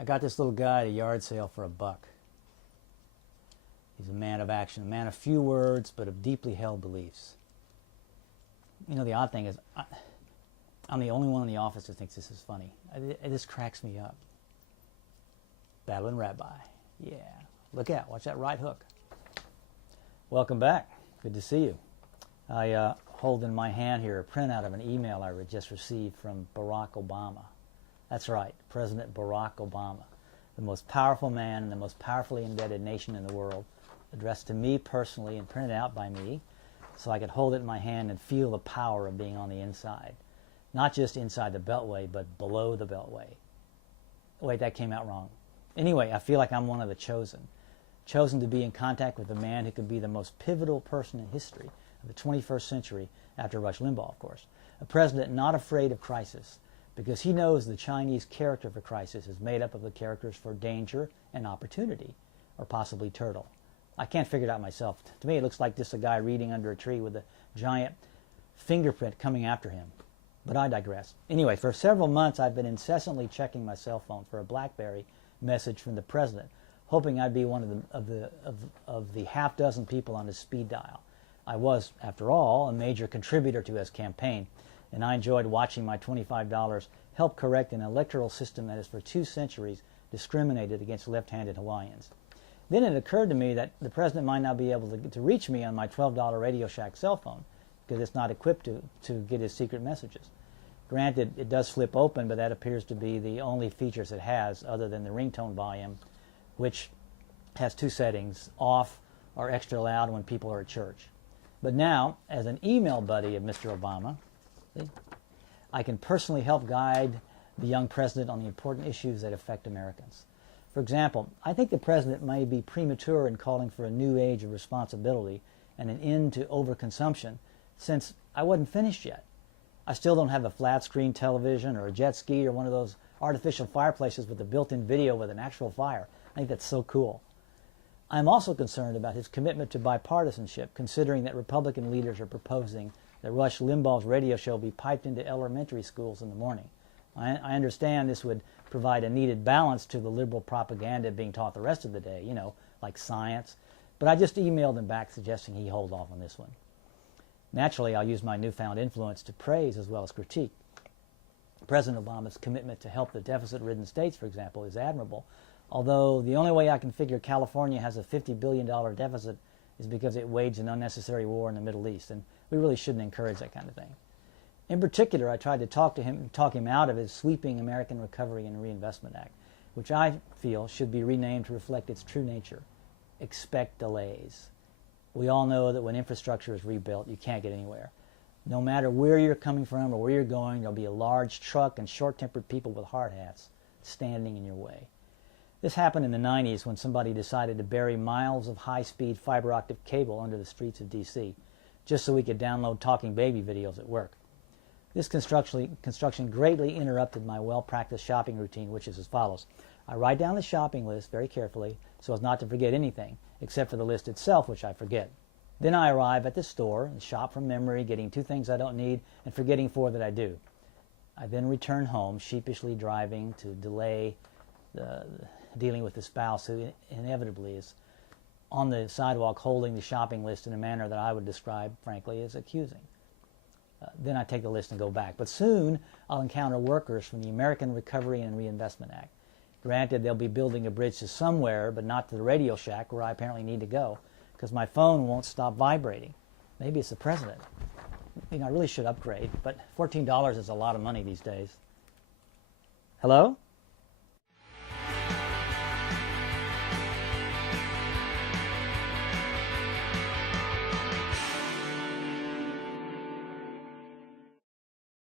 I got this little guy at a yard sale for $1. He's a man of action, a man of few words, but of deeply held beliefs. You know, the odd thing is, I'm the only one in the office who thinks this is funny. This cracks me up. Babbling Rabbi. Yeah. Look out. Watch that right hook. Welcome back. Good to see you. I hold in my hand here a printout of an email I just received from Barack Obama. That's right, President Barack Obama, the most powerful man in the most powerfully indebted nation in the world, addressed to me personally and printed out by me so I could hold it in my hand and feel the power of being on the inside. Not just inside the Beltway, but below the Beltway. Wait, that came out wrong. Anyway, I feel like I'm one of the chosen to be in contact with a man who could be the most pivotal person in history of the 21st century, after Rush Limbaugh, of course. A president not afraid of crisis, because he knows the Chinese character for crisis is made up of the characters for danger and opportunity, or possibly turtle. I can't figure it out myself. To me, it looks like just a guy reading under a tree with a giant fingerprint coming after him. But I digress. Anyway, for several months, I've been incessantly checking my cell phone for a BlackBerry message from the president, hoping I'd be one of the half dozen people on his speed dial. I was, after all, a major contributor to his campaign, and I enjoyed watching my $25 help correct an electoral system that has for 2 centuries discriminated against left-handed Hawaiians. Then it occurred to me that the president might not be able to reach me on my $12 Radio Shack cell phone because it's not equipped to get his secret messages. Granted, it does flip open, but that appears to be the only features it has other than the ringtone volume, which has 2 settings, off or extra loud when people are at church. But now, as an email buddy of Mr. Obama, I can personally help guide the young president on the important issues that affect Americans. For example, I think the president may be premature in calling for a new age of responsibility and an end to overconsumption, since I wasn't finished yet. I still don't have a flat-screen television or a jet ski or one of those artificial fireplaces with a built-in video with an actual fire. I think that's so cool. I'm also concerned about his commitment to bipartisanship, considering that Republican leaders are proposing that Rush Limbaugh's radio show be piped into elementary schools in the morning. I understand this would provide a needed balance to the liberal propaganda being taught the rest of the day, like science, but I just emailed him back suggesting he hold off on this one. Naturally, I'll use my newfound influence to praise as well as critique. President Obama's commitment to help the deficit-ridden states, for example, is admirable, although the only way I can figure California has a $50 billion deficit is because it waged an unnecessary war in the Middle East, and we really shouldn't encourage that kind of thing. In particular, I tried to talk him out of his sweeping American Recovery and Reinvestment Act, which I feel should be renamed to reflect its true nature. Expect delays. We all know that when infrastructure is rebuilt, you can't get anywhere. No matter where you're coming from or where you're going, there'll be a large truck and short-tempered people with hard hats standing in your way. This happened in the 90s when somebody decided to bury miles of high-speed fiber optic cable under the streets of D.C. just so we could download talking baby videos at work. This construction greatly interrupted my well-practiced shopping routine, which is as follows. I write down the shopping list very carefully so as not to forget anything, except for the list itself, which I forget. Then I arrive at the store and shop from memory, getting 2 things I don't need and forgetting 4 that I do. I then return home, sheepishly driving to delay dealing with the spouse who inevitably is on the sidewalk holding the shopping list in a manner that I would describe, frankly, as accusing. Then I take the list and go back. But soon I'll encounter workers from the American Recovery and Reinvestment Act. Granted, they'll be building a bridge to somewhere, but not to the Radio Shack where I apparently need to go, because my phone won't stop vibrating. Maybe it's the president. I really should upgrade, but $14 is a lot of money these days. Hello?